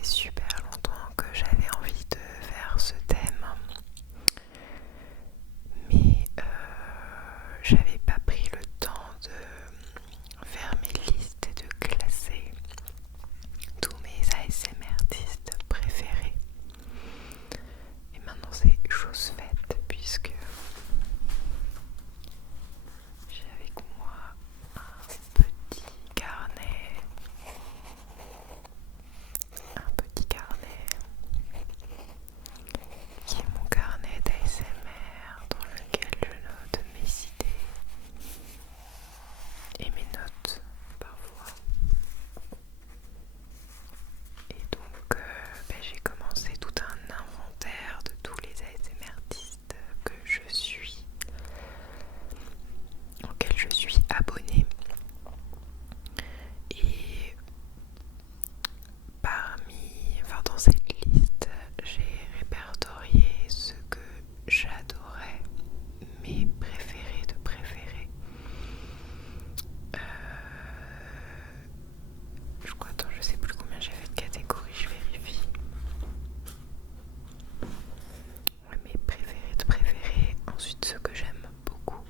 fait super longtemps que j'avais envie de faire ce thème, mais j'avais pas pris le temps de faire mes listes et de classer tous mes ASMR artistes préférés. Et maintenant c'est chose faite puisque j'ai avec moi un petit carnet qui est mon carnet d'ASMR dans lequel je note mes idées et mes notes parfois. Et donc j'ai commencé tout un inventaire de tous les ASMR artistes que je suis, auxquels je suis abonnée. Et dans cette liste, j'ai répertorié ceux que j'adorais, mes préférés de préférés. Je sais plus combien j'ai fait de catégories, je vérifie. Mes préférés de préférés, ensuite ceux que j'aime beaucoup,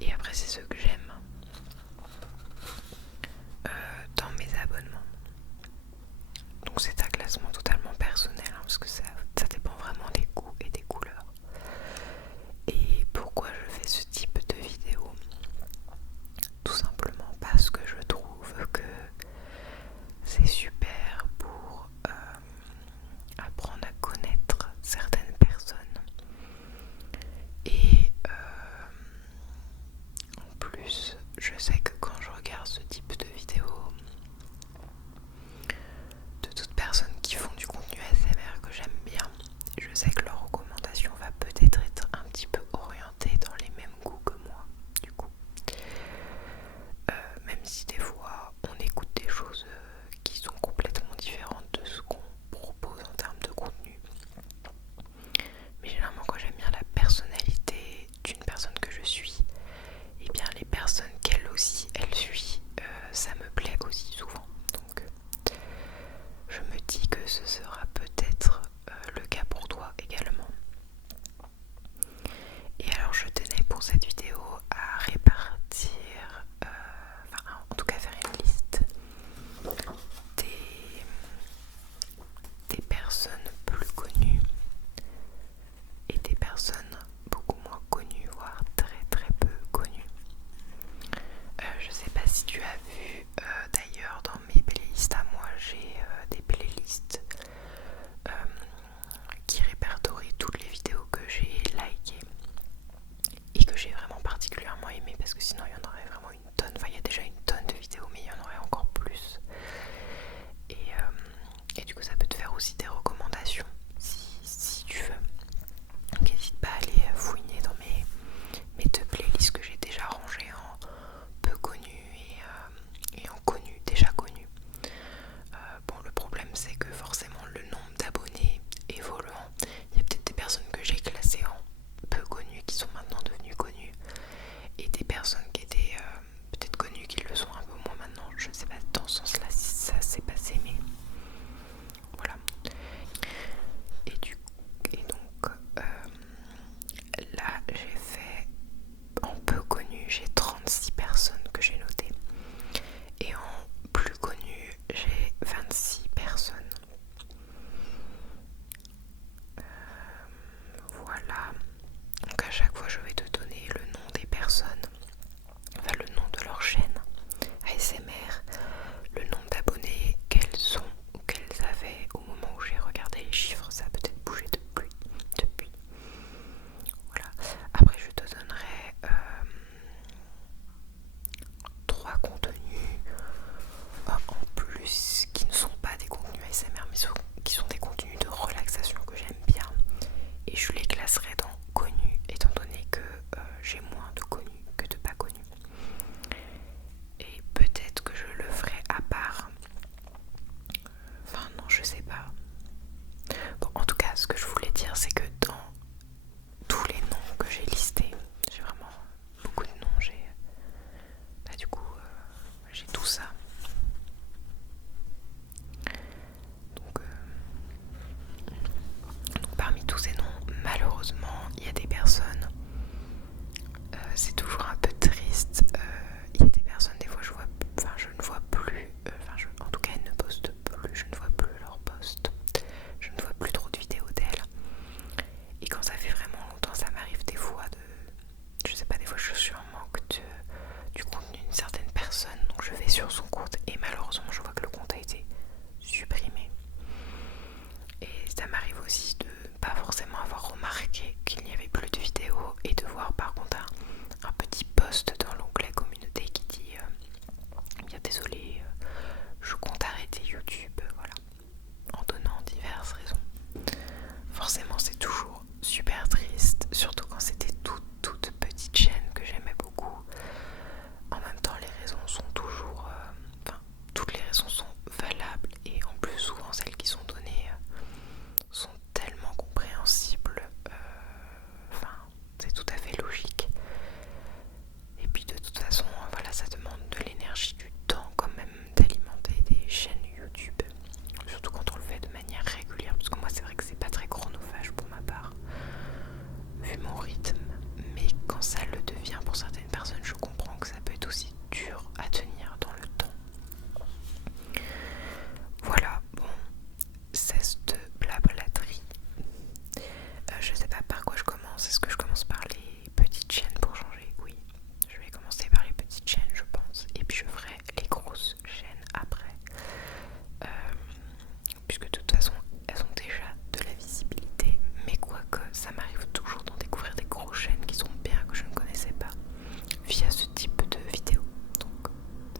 et après c'est ceux que j'aime dans mes abonnements. Donc c'est un classement totalement personnel, parce que ça dépend vraiment des goûts et des couleurs. Et pourquoi je fais ce type de vidéo? Tout simplement parce que je trouve que c'est super pour apprendre à connaître certaines personnes. Et en plus, je sais que quand je regarde ce type de vidéo, de toutes personnes qui font du contenu ASMR que j'aime bien, je sais que leur recommandation va peut-être être un petit peu orientée dans les mêmes goûts que moi, du coup. Même si des fois on écoute des choses qui sont complètement différentes de ce qu'on propose en termes de contenu. Mais généralement quand j'aime bien la personnalité d'une personne que je suis, et bien les personnes qu'elle aussi elle suit, ça me plaît aussi souvent. Donc je me dis que ce sera peut-être le cas pour toi également. Et alors je tenais pour cette vidéo à répartir, en tout cas faire une liste des personnes plus connues et des personnes beaucoup moins connues, voire très très peu connues. Je sais pas si tu as vu d'ailleurs dans mes playlists à moi, j'ai des playlists qui répertorient toutes les vidéos que j'ai likées et que j'ai vraiment particulièrement aimé, parce que sinon il y en aurait vraiment une tonne. Enfin il y a déjà une tonne de vidéos, mais il y en aurait encore plus. Et du coup ça peut te faire aussi des recommandations si tu veux. Donc n'hésite pas à aller fouiner dans mes deux playlists que j'ai déjà rangées en peu connus et en connus, déjà connus. Bon, le problème c'est que forcément compte et malheureusement je vois que le compte a été supprimé. Et ça m'arrive aussi de pas forcément avoir remarqué qu'il n'y avait plus de vidéos et de voir par contre un petit post dans l'onglet communauté qui dit bien désolé, je compte arrêter YouTube, voilà, en donnant diverses raisons. Forcément c'est toujours super triste, surtout quand c'était toute petite chaîne que j'aimais beaucoup. En même temps les raisons sont toujours, toutes les raisons sont valables et en plus souvent celles qui sont données sont tellement compréhensibles, c'est tout à fait logique. Et puis de toute façon, voilà, ça demande de l'énergie, du temps quand même d'alimenter des chaînes YouTube, surtout quand on le fait de manière régulière, parce que moi c'est vrai que c'est pas très chronophage pour ma part, vu mon rythme, mais quand ça le devient pour certaines personnes, je comprends que ça peut être aussi dur à tenir dans le temps. Voilà, bon, cesse de blablaterie. Je sais pas par quoi je commence. Est-ce que je commence par les petites chaînes pour changer? Oui, je vais commencer par les petites chaînes, je pense. Et puis je ferai les grosses chaînes après. Puisque de toute façon, elles ont déjà de la visibilité. Mais quoique, ça m'arrive toujours d'en découvrir des grosses chaînes qui sont bien, que je ne connaissais pas, via ce type de vidéos. Donc,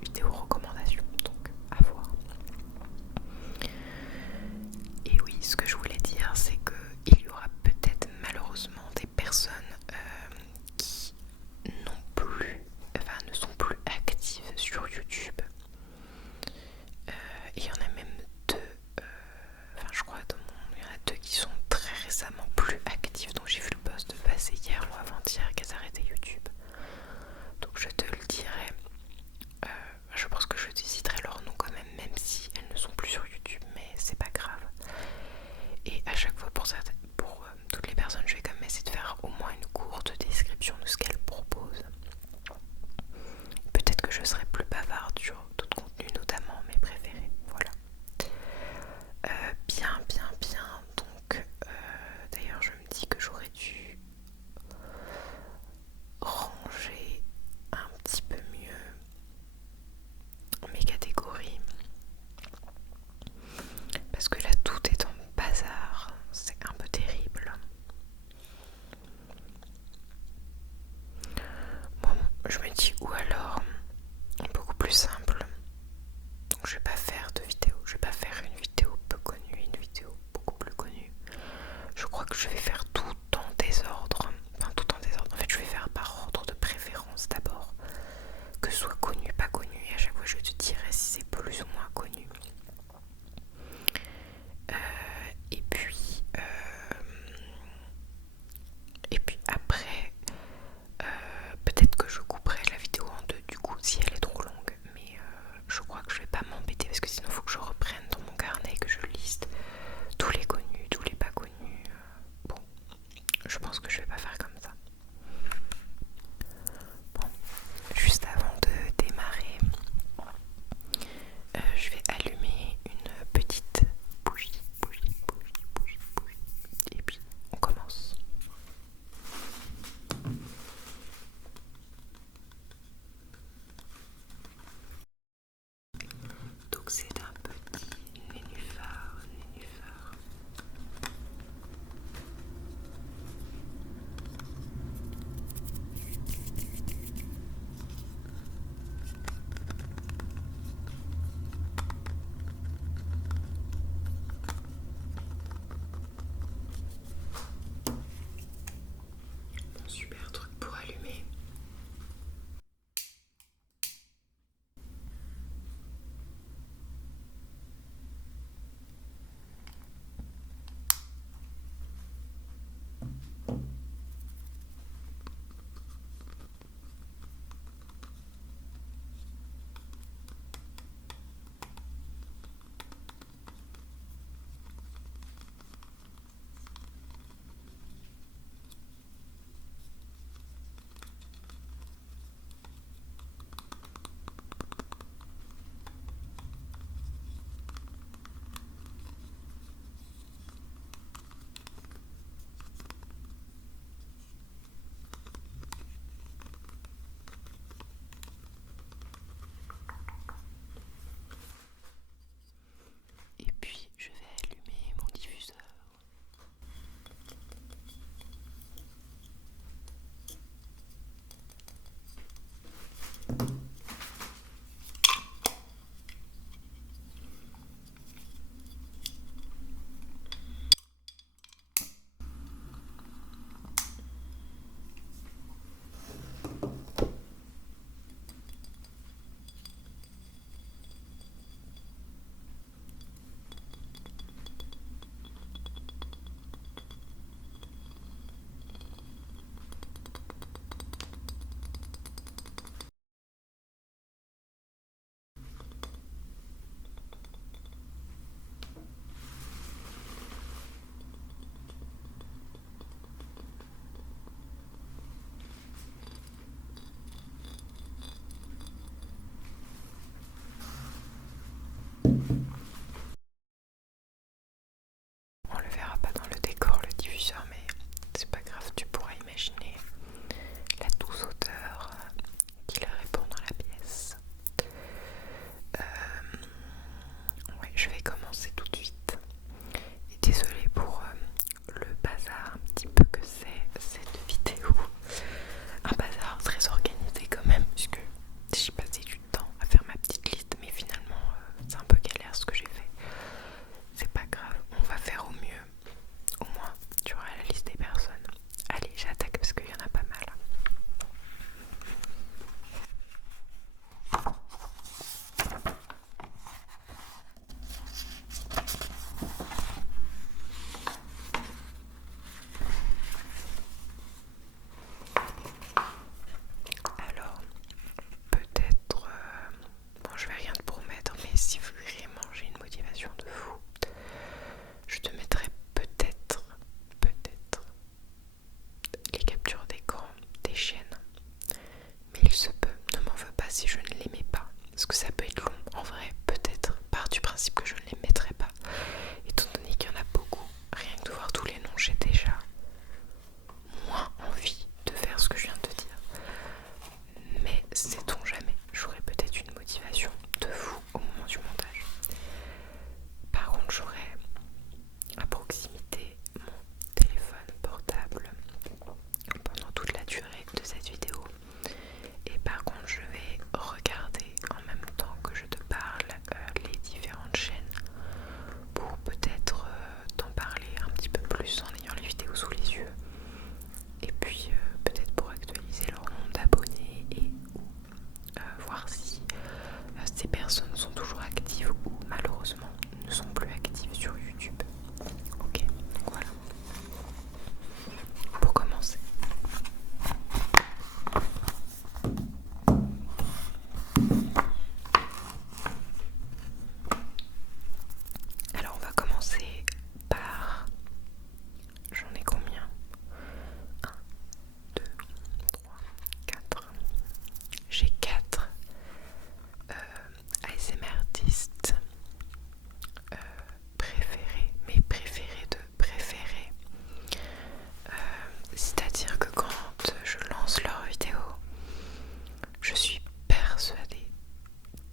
vidéo recommandations. Donc, à voir. Et oui, ce que je voulais dire, c'est qu'il y aura peut-être malheureusement des personnes qui ne sont plus actives sur YouTube. Il y en a même deux, je crois il y en a deux qui sont très récemment plus actives. Donc j'ai vu le post passer hier ou avant-hier qu'elles arrêtaient YouTube. Donc je te le dirai. Je pense que je te citerai leur nom quand même si elles ne sont plus sur YouTube, mais c'est pas grave. Et à chaque fois pour toutes les personnes, je vais quand même essayer de faire au moins une courte description de ce qu'elles proposent. Peut-être que je serai plus bavarde sur d'autres contenus, notamment mes préférés. Voilà. Bien. Donc, d'ailleurs, je me dis que j'aurais dû ranger un petit peu mieux mes catégories. Parce que là, tout est en bazar. C'est un peu terrible. Bon, je me dis, ou alors, beaucoup plus simple, On le verra pas dans le décor, le diffuseur, mais c'est pas grave, tu pourras imaginer la douce odeur qu'il répand dans la pièce. Ouais, je vais commencer tout de suite. Et désolée pour le bazar un petit peu que c'est cette vidéo. Un bazar très organisé quand même, puisque j'ai passé du temps à faire ma petite liste, mais finalement c'est un peu galère ce que j'ai fait. C'est pas grave, on va faire au mieux. Au moins tu auras la liste des personnes. Allez, j'attaque parce qu'il y en a pas mal. Alors, peut-être... bon, je vais rien te promettre, mais si vraiment j'ai une motivation de fou, je te mettrai peut-être les captures d'écran des chaînes. Mais il se peut, ne m'en veux pas si je ne les mets pas. Parce que ça peut être long. En vrai, peut-être, part du principe que je ne les mettrai pas. Étant donné qu'il y en a beaucoup, rien que de voir tous les noms, j'ai déjà moins envie de faire ce que je viens de te dire. Mais sait-on jamais, j'aurai peut-être une motivation de fou au moment du montage. Par contre, j'aurai à proximité mon téléphone portable pendant toute la durée de cette vidéo. Et par contre, je vais regarder en même temps que je te parle les différentes chaînes pour peut-être t'en parler un petit peu plus en ayant les vidéos sous les yeux. Et puis peut-être pour actualiser leur nombre d'abonnés et voir si ces personnes sont toujours actives ou malheureusement ne sont plus actives sur YouTube. Ok, donc voilà. Pour commencer. Alors on va commencer par... J'en ai combien? 1, 2, 3, 4. J'ai 4 ASMR artistes préférés, mes préférés de préférés. C'est-à-dire que quand je lance leurs vidéos, je suis persuadée,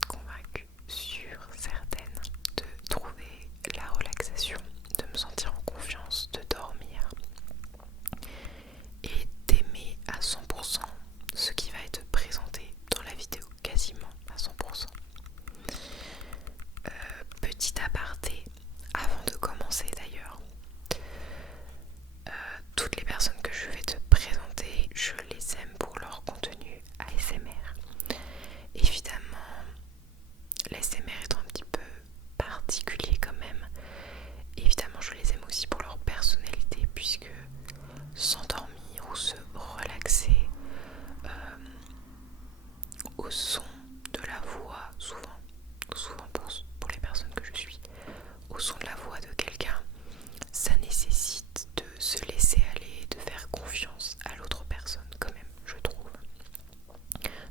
convaincue, sûre, certaine de trouver la relaxation, de me sentir en confiance, de dormir et d'aimer à 100% ce qui va être présenté dans la vidéo, quasiment à 100%. Petit aparté, avant de commencer d'ailleurs, toutes les personnes que je vais te présenter, je les aime pour leur contenu ASMR. Évidemment, l'ASMR étant un petit peu particulier quand même, évidemment je les aime aussi pour leur personnalité, puisque s'endormir ou se relaxer au son de la voix, souvent pour les personnes que je suis, au son de la voix de quelqu'un, ça nécessite de se laisser aller, de faire confiance à l'autre personne quand même, je trouve.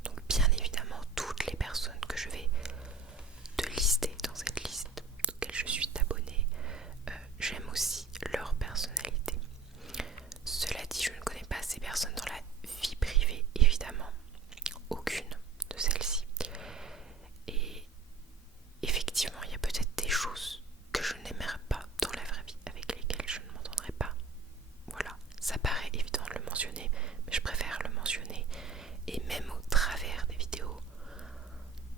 Donc bien évidemment, toutes les personnes que je vais te lister dans cette liste auquel je suis abonnée, j'aime aussi leur personnalité. Cela dit, je ne connais pas ces personnes dans la vie privée, évidemment, aucune de celles-ci. Et effectivement, il y a peut-être des choses que je n'aimerais pas dans la vraie vie, avec lesquelles je ne m'entendrai pas. Voilà, ça paraît évident de le mentionner, mais je préfère le mentionner. Et même au travers des vidéos,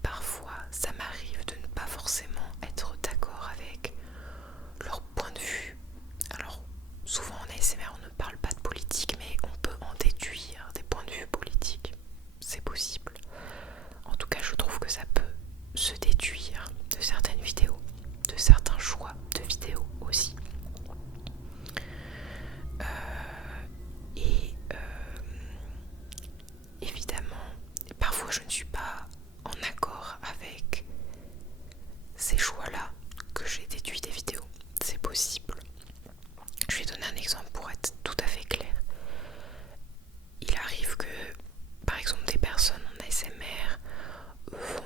parfois ça m'arrive de ne pas forcément être d'accord avec leur point de vue. Alors souvent en ASMR on ne parle pas de politique, mais on peut en déduire des points de vue politiques. C'est possible. En tout cas je trouve que ça peut se déduire de certaines vidéos, de certains choix de vidéos aussi. Et évidemment, parfois je ne suis pas en accord avec ces choix-là que j'ai déduits des vidéos. C'est possible. Je vais donner un exemple pour être tout à fait clair. Il arrive que, par exemple, des personnes en ASMR vont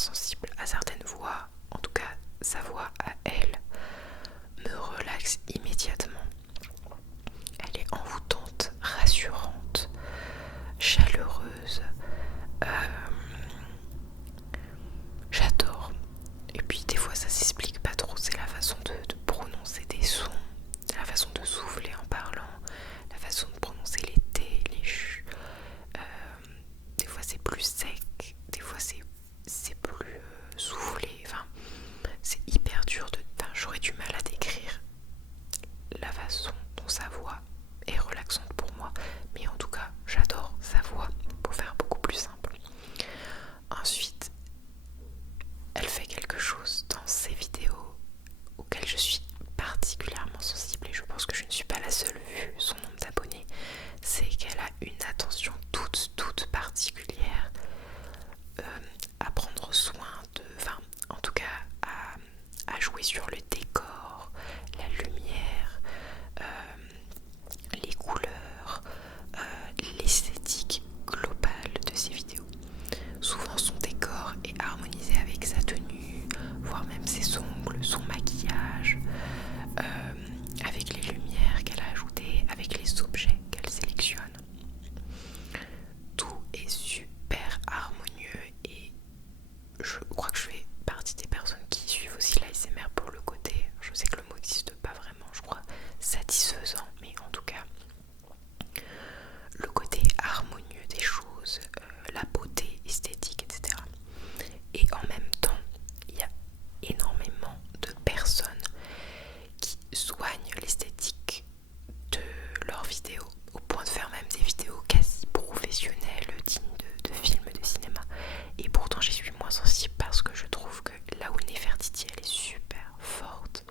sensible à certaines voix, en tout cas sa voix à elle me relaxe immédiatement. Elle est envoûtante, rassurante, chaleureuse. J'adore. Et puis des fois ça s'explique pas trop, c'est la façon de prononcer des sons, la façon de souffler en parlant, la façon de prononcer les T, les ch. Des fois c'est plus sec, des fois c'est plus soufflé. Enfin, c'est hyper dur de. Enfin, j'aurais du mal à décrire la façon dont sa voix est relaxante pour moi, mais en tout cas j'adore sa voix pour faire beaucoup plus simple. Ensuite, elle fait quelque chose dans ses vidéos auquel je suis particulièrement sensible et je pense que je ne suis pas la seule vu son nombre d'abonnés, c'est qu'elle a une attention toute particulière à prendre soin de, enfin en tout cas à jouer sur le décor, la lumière, les couleurs, l'esthétique globale de ses vidéos. Souvent son décor est harmonisé avec sa tenue, voire même ses ongles, son maquillage, avec les lumières qu'elle a ajoutées, avec les objets qu'elle sélectionne. Tout est super harmonieux et je crois que je fais partie des personnes qui suivent aussi l'ASMR pour le côté, je sais que le mot n'existe pas vraiment, je crois, satisfaisant, mais en tout cas le côté harmonieux des choses, la beauté esthétique, etc. Et en même temps, il y a énormément de personnes qui soignent l'esthétique de leurs vidéos, au point de faire même des vidéos quasi professionnelles, dignes de films de cinéma. Et pourtant j'y suis moins sensible parce que je trouve que là où Nefertiti elle est super forte,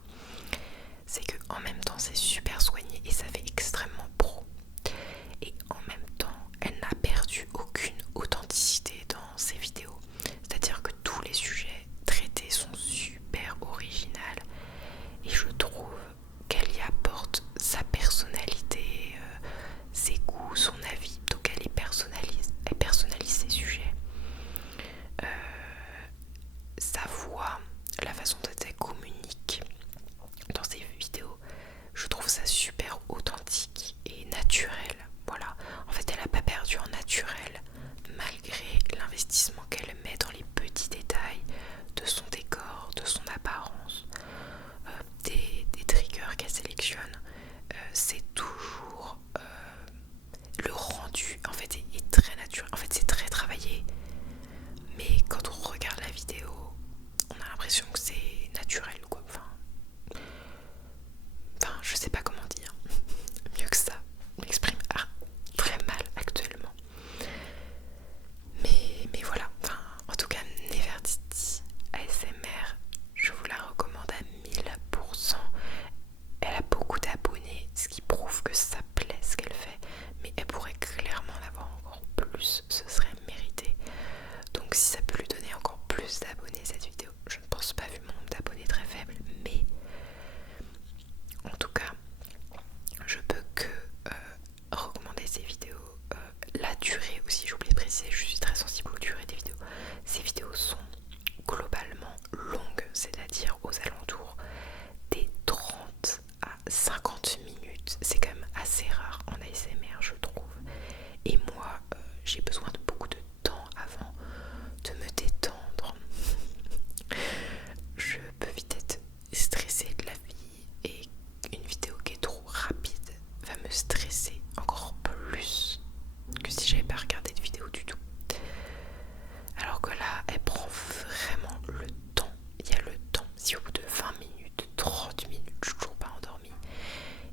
c'est que en même temps c'est super soigné et ça fait extrêmement pro. Et en même temps, elle n'a perdu aucune authenticité dans ses vidéos. C'est-à-dire que tous les sujets traités sont super originaux et je trouve qu'elle y apporte sa personnalité, ses goûts, son avis. Donc elle personnalise ses sujets. Sa voix, la façon dont elle communique dans ses vidéos, je trouve ça super authentique et naturel. Voilà, en fait elle n'a pas perdu en naturel malgré l'investissement qu'elle met dans les petits détails de son décor, de son apparence, des triggers qu'elle sélectionne. C'est toujours le rendu en fait est très naturel, en fait c'est très travaillé, mais quand on regarde la vidéo on a l'impression que c'est naturel quoi. Enfin, je sais pas comment dire mieux que ça. Je m'exprime très mal actuellement. Mais voilà. Enfin, en tout cas, Nefertiti ASMR, je vous la recommande à 1000%. Elle a beaucoup d'abonnés, ce qui prouve que ça plaît ce qu'elle fait. Mais elle pourrait clairement en avoir encore plus. Ce serait mérité. Donc si ça peut lui donner encore plus d'abonnés cette vidéo, je ne pense pas vu mon nombre d'abonnés très faible, mais en tout cas je peux que recommander ces vidéos. La durée aussi, j'ai oublié de préciser, je suis très sensible aux durées des vidéos. Ces vidéos sont globalement longues, c'est-à-dire aux alentours des 30 à 50 minutes. C'est quand même assez rare en ASMR je trouve. Et moi j'ai besoin de beaucoup de temps avant de me détendre. Je peux vite être stressée de la vie et une vidéo qui est trop rapide va me stresser encore plus que si j'avais pas regardé de vidéo du tout. Alors que là, elle prend vraiment le temps. Il y a le temps. Si au bout de 20 minutes, 30 minutes, je suis toujours pas endormie,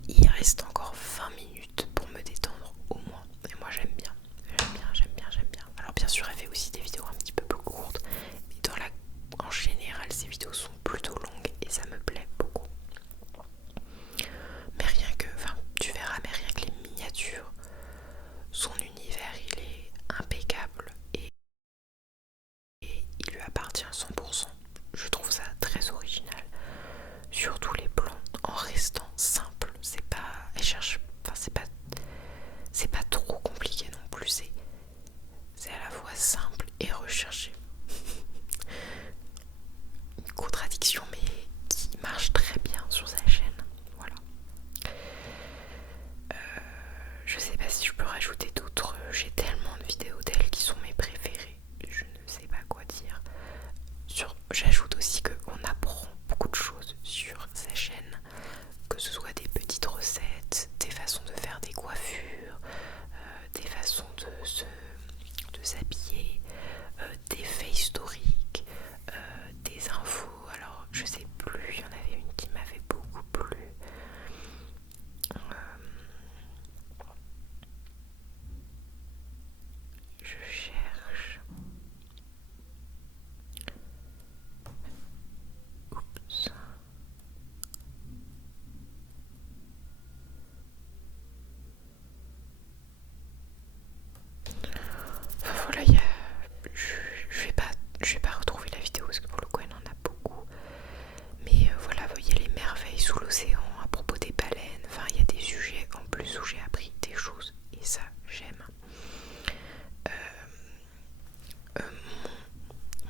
il reste encore 20 minutes pour me détendre au moins. Et moi j'aime bien. Alors bien sûr, elle fait aussi des vidéos un petit peu plus courtes, mais en général, ces vidéos sont plutôt longues et ça me plaît beaucoup. Mais tu verras, mais rien que les miniatures, son univers il est impeccable et il lui appartient à 100%. Je trouve ça très original, surtout les plans en restant simple. Elle cherche, c'est pas trop compliqué non plus. C'est à la fois simple et recherché. j'ajoute aussi qu'on apprend beaucoup de choses sur sa chaîne, que ce soit des petites recettes, des façons de faire des coiffures, des façons de s'habiller, des faits historiques, des infos. Alors je sais plus, il y en avait une qui m'avait beaucoup plu. Je cherche. Oups. Voilà, je vais pas retrouver la vidéo parce que pour le coup elle en a beaucoup. Mais voilà, vous voyez les merveilles sous l'océan à propos des baleines. Enfin, il y a des sujets en plus où j'ai appris des choses et ça, j'aime.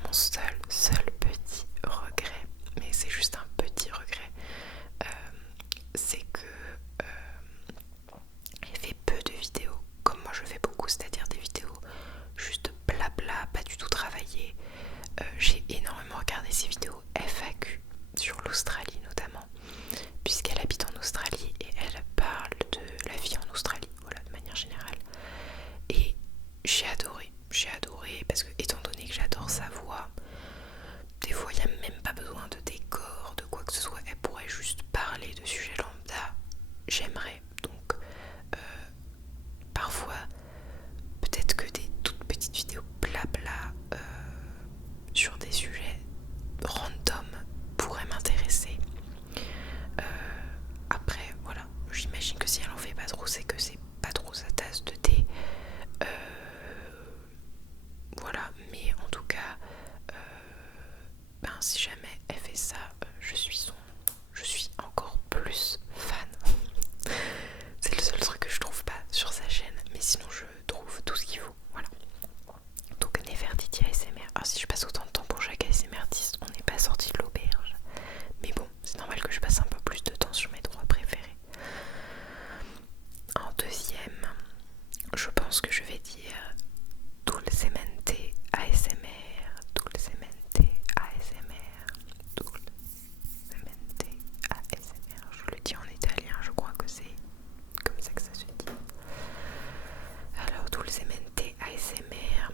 Mon seul petit regret, mais c'est juste un petit regret, c'est que j'ai fait peu de vidéos comme moi je fais beaucoup, c'est-à-dire des vidéos juste blabla, pas du tout travaillées. J'ai énormément regardé ces vidéos FAQ sur l'Australie notamment, puisqu'elle habite en Australie et elle parle de la vie en Australie, voilà, de manière générale. Et j'ai adoré parce que étant donné que j'adore sa voix, des fois il n'y a même pas besoin de décor, de quoi que ce soit, elle pourrait juste parler de sujets lambda, j'aimerais. Donc parfois peut-être que des toutes petites vidéos blabla sur des sujets random pourraient m'intéresser. Après voilà, j'imagine que si elle en fait pas trop, c'est que c'est pas trop sa tasse de thé. Voilà, mais en tout cas, si jamais elle fait ça, je suis encore plus fan. C'est le seul truc que je trouve pas sur sa chaîne, mais sinon je trouve tout ce qu'il faut. Voilà. Donc Nefertiti ASMR. Alors si je passe autant de temps pour chaque ASMR artiste, on n'est pas sorti de l'auberge. Mais bon, c'est normal que je passe un peu plus de temps sur mes droits préférés. En deuxième, je pense que je vais dire Dulcemente ASMR, Dulcemente ASMR, Dulcemente ASMR. Je le dis en italien, je crois que c'est comme ça que ça se dit. Alors Dulcemente ASMR,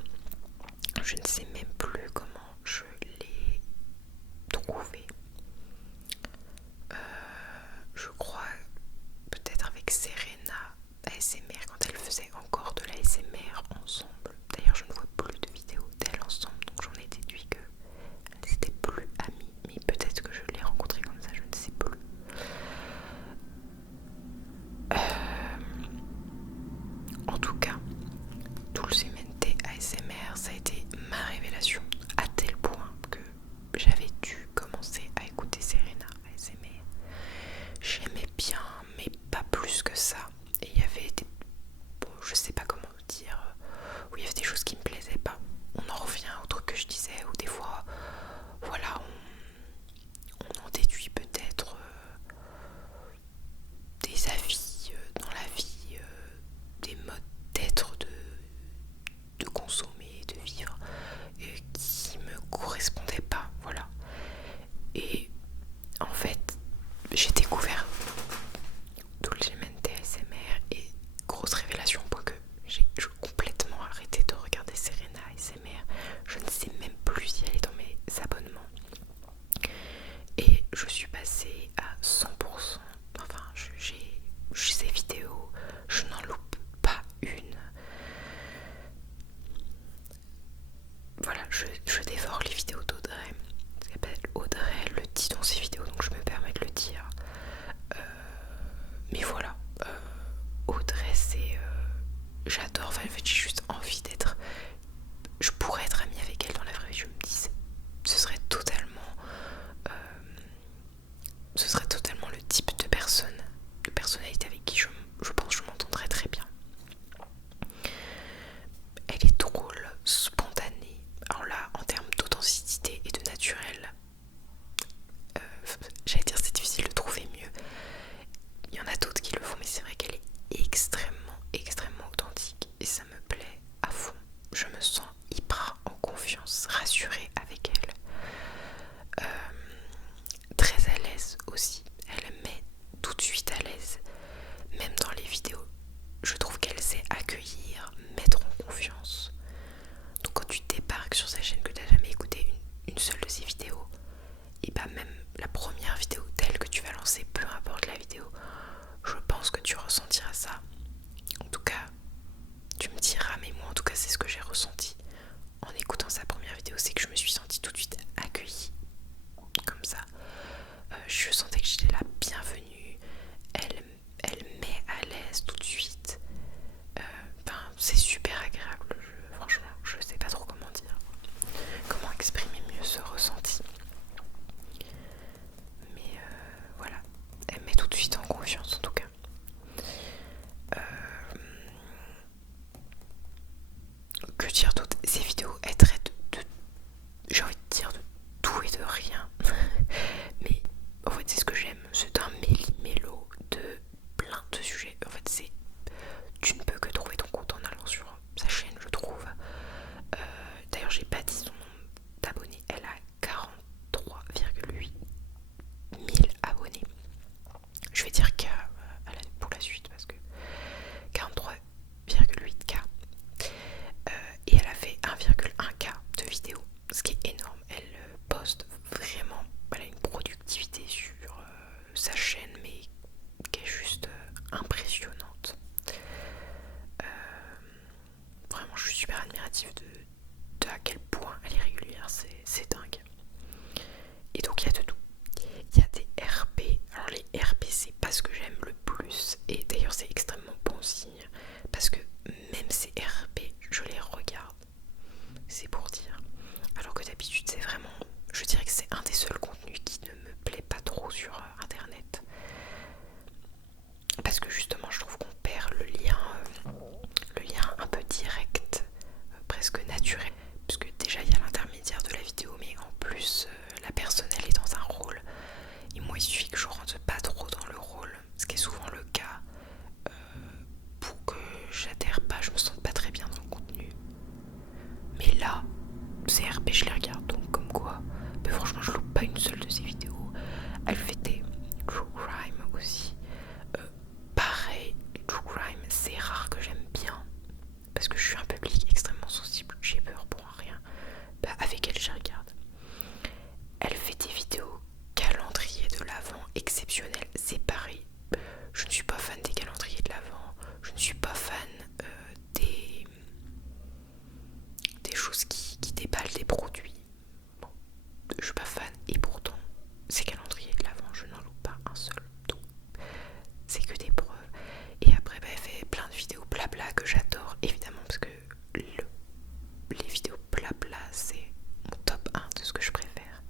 je ne sais même plus comment je l'ai trouvé. Je crois peut-être avec Serena ASMR quand elle faisait encore de l'ASMR ensemble. D'ailleurs je ne vois plus de vidéos d'elles ensemble, donc j'en ai déduit qu'elles n'étaient plus amies, mais peut-être que je l'ai rencontrée comme ça, je ne sais plus. En tout cas, Dulcemente ASMR, ça a été ma révélation à tel point que j'avais dû commencer à écouter Serena ASMR. J'aimais bien, mais pas plus que ça. Et il y avait des... Bon, je sais pas comment dire... Où il y avait des choses qui me plaisaient pas. On en revient au truc que je disais, où des fois, voilà, on en déduit peut-être des avis dans la vie, des modes d'être, de consommer, de vivre, qui me correspondaient pas, voilà. Et en fait, j'ai découvert Dulcemente ASMR et grosse révélation, point que j'ai complètement arrêté de regarder Serena ASMR. Je ne sais même plus si elle est dans mes abonnements. Et je suis passée à 100%. Enfin, j'ai ces vidéos, je n'en loupe pas une. Voilà, je dévore les vidéos d'Audrey. Elle s'appelle Audrey, elle le dit dans ses vidéos, donc je me permets de le dire. Mais voilà, Audrey, c'est... j'adore, enfin, en fait, j'ai juste envie d'être... Je pourrais être amie avec elle dans la vraie vie, je me dis, ce serait totalement énorme. Elle poste vraiment, elle a une productivité sur sa chaîne, mais qui est juste impressionnante. Vraiment, je suis super admirative de à quel point elle est régulière, c'est dingue. Et donc il y a de tout. Il y a des RP. Alors les RP, c'est pas ce que j'aime le plus. Et d'ailleurs c'est extrêmement bon signe. Parce que même ces RP, je les regarde. C'est pour dire. Alors que d'habitude c'est vraiment... Je dirais que c'est un des seuls contenus qui ne me plaît pas trop sur internet. Parce que justement je trouve qu'on perd le lien un peu direct, presque naturel. Parce que déjà il y a l'intermédiaire de la vidéo, mais en plus la personne elle est dans un rôle. Et moi il suffit que je rentre pas trop dans le rôle, ce qui est souvent le cas, pour que j'adhère pas, je me sente pas très bien dans le contenu. Mais là, ces RP je les regarde, donc comme quoi, mais franchement je loupe pas une seule de ces vidéos. Elle fait des true crime aussi. Pareil, les true crime c'est rare que j'aime bien, parce que je suis un public extrêmement sensible, j'ai peur pour rien. Bah avec elle je regarde. Elle fait des vidéos calendrier de l'Avent exceptionnel, c'est pareil. Je ne suis pas fan des calendriers de l'Avent, je ne suis pas fan des choses qui déballent des produits. Bon, je suis pas fan et pourtant, ces calendriers de l'Avent, je n'en loupe pas un seul. Donc, c'est que des preuves. Et après, bah, elle fait plein de vidéos blabla que j'adore, évidemment, parce que les vidéos blabla, c'est mon top 1 de ce que je préfère.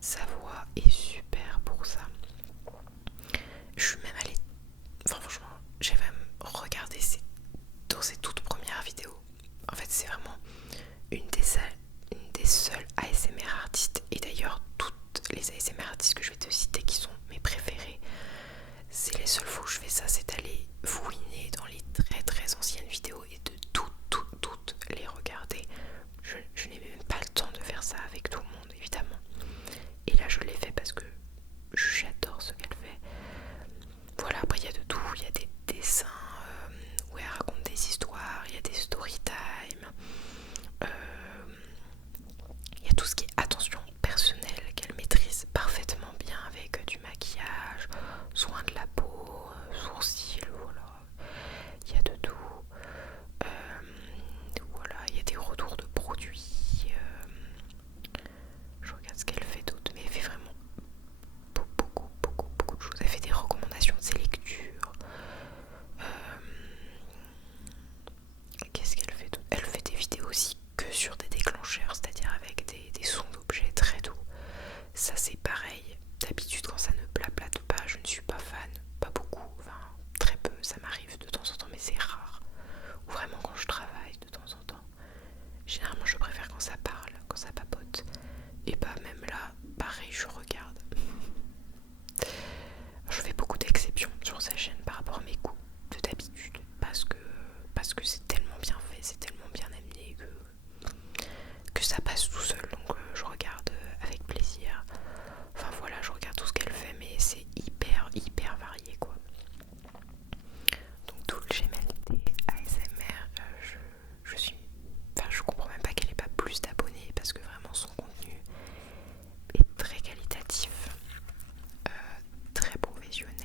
Sa voix est super pour ça. Je suis même allée... Enfin franchement, j'ai même regardé dans ses toutes premières vidéos. En fait, c'est vraiment une des seules ASMR artistes. Et d'ailleurs, toutes les ASMR artistes que je vais te citer qui sont mes préférés, c'est les seules fois où je fais ça, c'est d'aller fouiner dans les très très anciennes vidéos et de toutes les regarder. Je n'ai même pas le temps de faire ça avec tout le monde, évidemment. Et là, je l'ai fait parce que j'adore ce qu'elle fait. Voilà, après il y a de tout, il y a des dessins où elle raconte des histoires, il y a des story time, il y a tout ce qui est attention personnelle qu'elle maîtrise parfaitement bien avec du maquillage, soin de la peau, sourcils, voilà, il y a de tout. Voilà, il y a des retours de produits, je regarde ce qu'elle fait d'autre, mais elle fait vraiment beaucoup de choses. Elle fait des recommandations de ses lectures. Qu'est-ce qu'elle fait d'autre? Elle fait des vidéos aussi que sur des déclencheurs, c'est-à-dire avec des sons d'objets très doux. Ça c'est pareil. D'habitude quand ça ne blablate pas, je ne suis pas fan. Pas beaucoup, enfin très peu. Ça m'arrive de temps en temps, mais c'est rare. Ou vraiment quand je travaille de temps en temps. Généralement je préfère quand ça parle, quand ça papote. Et bah même là, pareil, je regarde. Je fais beaucoup d'exceptions sur sa chaîne par rapport à mes goûts de d'habitude parce que c'est tellement bien fait, c'est tellement bien amené que ça passe tout seul, donc je regarde avec plaisir. Enfin voilà, je regarde tout ce qu'elle fait, mais c'est hyper varié quoi. Donc tout le GMLT ASMR, je suis... Enfin je comprends même pas qu'elle ait pas plus d'abonnés parce que vraiment son contenu est très qualitatif, très professionnel,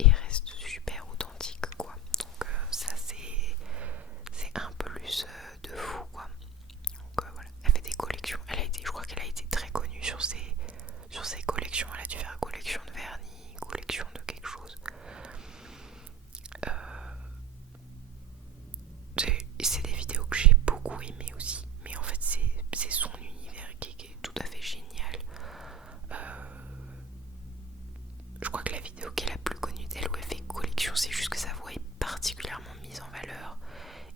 et reste super authentique quoi. Donc ça c'est un plus de fou quoi. Donc voilà, elle fait des collections. Je crois qu'elle a été très connue sur ses collections. Elle a dû faire une collection de vernis, collection de quelque chose. C'est des vidéos que j'ai beaucoup aimées aussi. Mais en fait c'est son univers qui est tout à fait génial. Je crois que la vidéo qui est la plus connue d'elle où elle fait collection, c'est juste que sa voix est particulièrement mise en valeur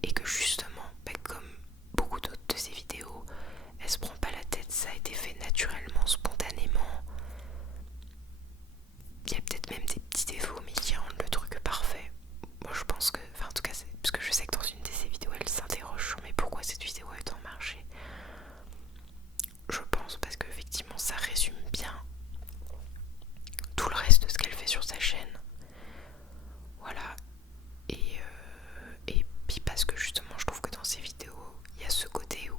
et que justement, comme beaucoup d'autres de ses vidéos, elle se prend pas la tête, ça a été fait naturellement, spontanément. Il y a peut-être même des petits défauts mais qui rendent le truc parfait. Moi je pense que, enfin en tout cas, parce que je sais que dans une de ses vidéos elle s'interroge sur mais pourquoi cette vidéo a tant marché. Je pense parce qu'effectivement ça résume bien tout le reste de ce qu'elle fait sur sa chaîne. Voilà. Et puis parce que justement je trouve que dans ces vidéos il y a ce côté où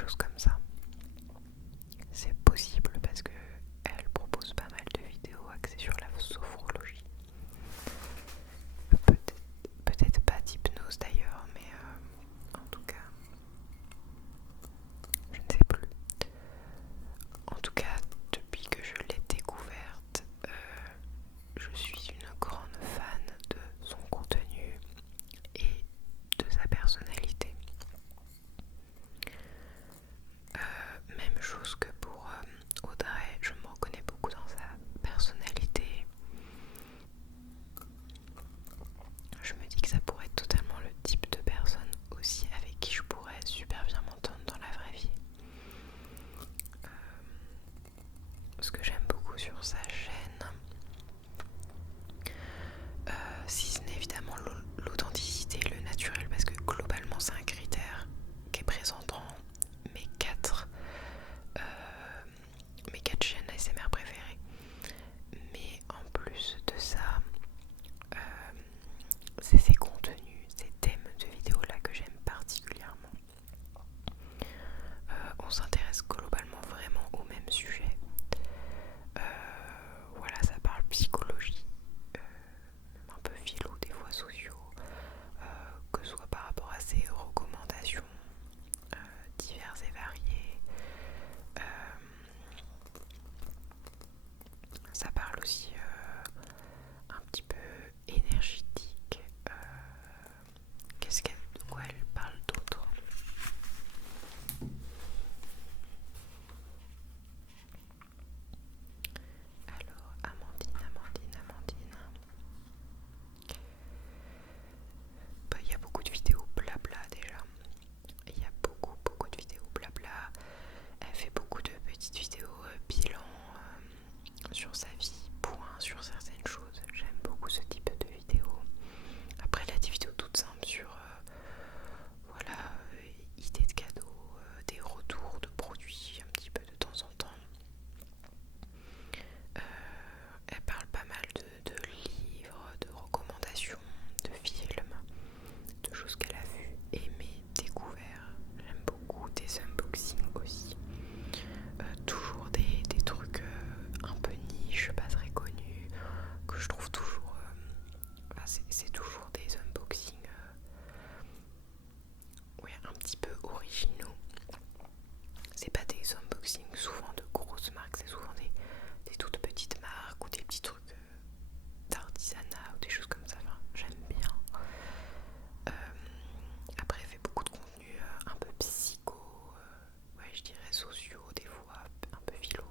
choses comme ça. C'est possible parce que elle propose pas mal de vidéos axées sur la sophrologie. Peut-être pas d'hypnose d'ailleurs, mais en tout cas, je ne sais plus. En tout cas, depuis que je l'ai découverte, je suis une grande fan de son contenu et de sa personnalité. Même chose que pour Audrey, je me reconnais beaucoup dans sa personnalité. Je me dis que ça pourrait être totalement le type de personne aussi avec qui je pourrais super bien m'entendre dans la vraie vie. Ce que j'aime beaucoup sur sa chaîne, si ce n'est évidemment l'authenticité et le naturel, parce que globalement c'est un critère qui est présent dans mes quatre chaînes ASMR préférées. Mais en plus de ça, c'est ces contenus, ces thèmes de vidéos là que j'aime particulièrement. On s'intéresse globalement vraiment au même sujet. Voilà, ça parle psychologie, un peu philo, des fois sociaux, que ce soit par rapport à ses recommandations diverses et variées. Ça parle aussi un petit peu énergétique. De quoi elle parle d'autre? Alors, Amandine. Bah, il y a beaucoup de vidéos blabla déjà. Il y a beaucoup de vidéos blabla. Elle fait beaucoup de petites vidéos bilan sur sa vie, point sur certaines choses. J'aime beaucoup ce type de vidéos. Après, elle a des vidéos toutes simples sur idées de cadeaux, des retours de produits un petit peu de temps en temps. Elle parle pas mal de livres, de recommandations, de films, de choses qu'elle a vues, aimées, découvertes. J'aime beaucoup des unboxings aussi. Toujours des trucs un peu niche, pas très connus, que je trouve toujours... c'est toujours des unboxings un petit peu originaux. C'est pas des unboxings souvent de grosses marques, c'est souvent des toutes petites marques ou des petits trucs d'artisanat ou des choses comme ça. Enfin, j'aime bien. Après, elle fait beaucoup de contenu un peu psycho, je dirais sociaux, des fois un peu philo.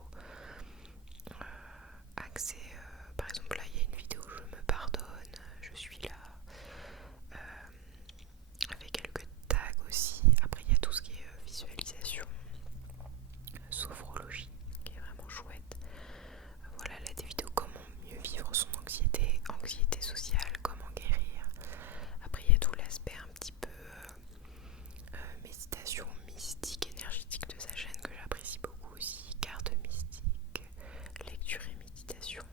Axé, par exemple, là il y a une vidéo Je me pardonne, je suis là. Avec quelques tags aussi. Après, il y a tout ce qui est visualisation, sophrologie, qui est vraiment chouette. Voilà, là des vidéos comment mieux vivre son anxiété, anxiété sociale, comment guérir. Après, il y a tout l'aspect un petit peu méditation mystique, énergétique de sa chaîne que j'apprécie beaucoup aussi. Carte mystique, lecture et méditation.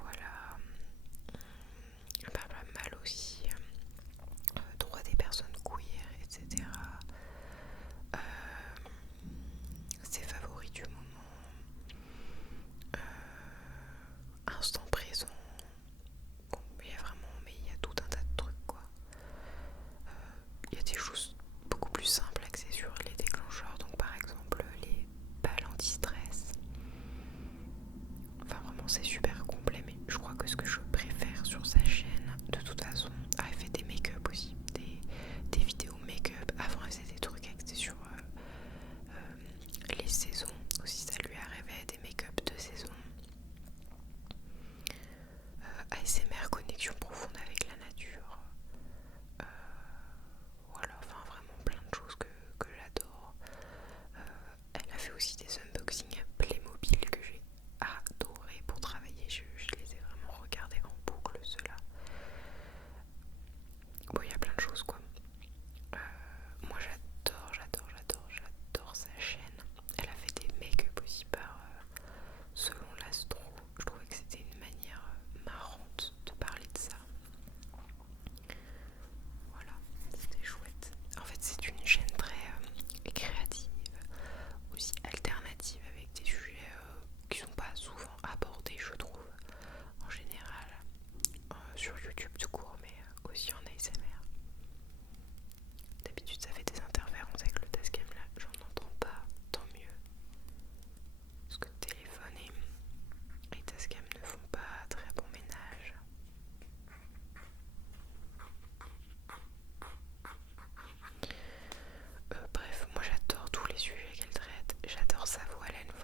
Voilà. Elle parle pas mal aussi droit des personnes queer, etc. Ses favoris du moment, instant présent. Bon, il y a tout un tas de trucs quoi. Il y a des choses beaucoup plus simples axées sur les déclencheurs, donc par exemple les balles anti-stress. Enfin vraiment c'est super complet, mais je crois que ce que je préfère sur sa chaîne, de toute façon, elle fait des make-up aussi, des vidéos make-up. Avant elle faisait des trucs axés sur les saisons aussi, ça lui arrivait, des make-up de saison. ASMR, connexion profonde avec la nature. Voilà, enfin sa voix, elle a une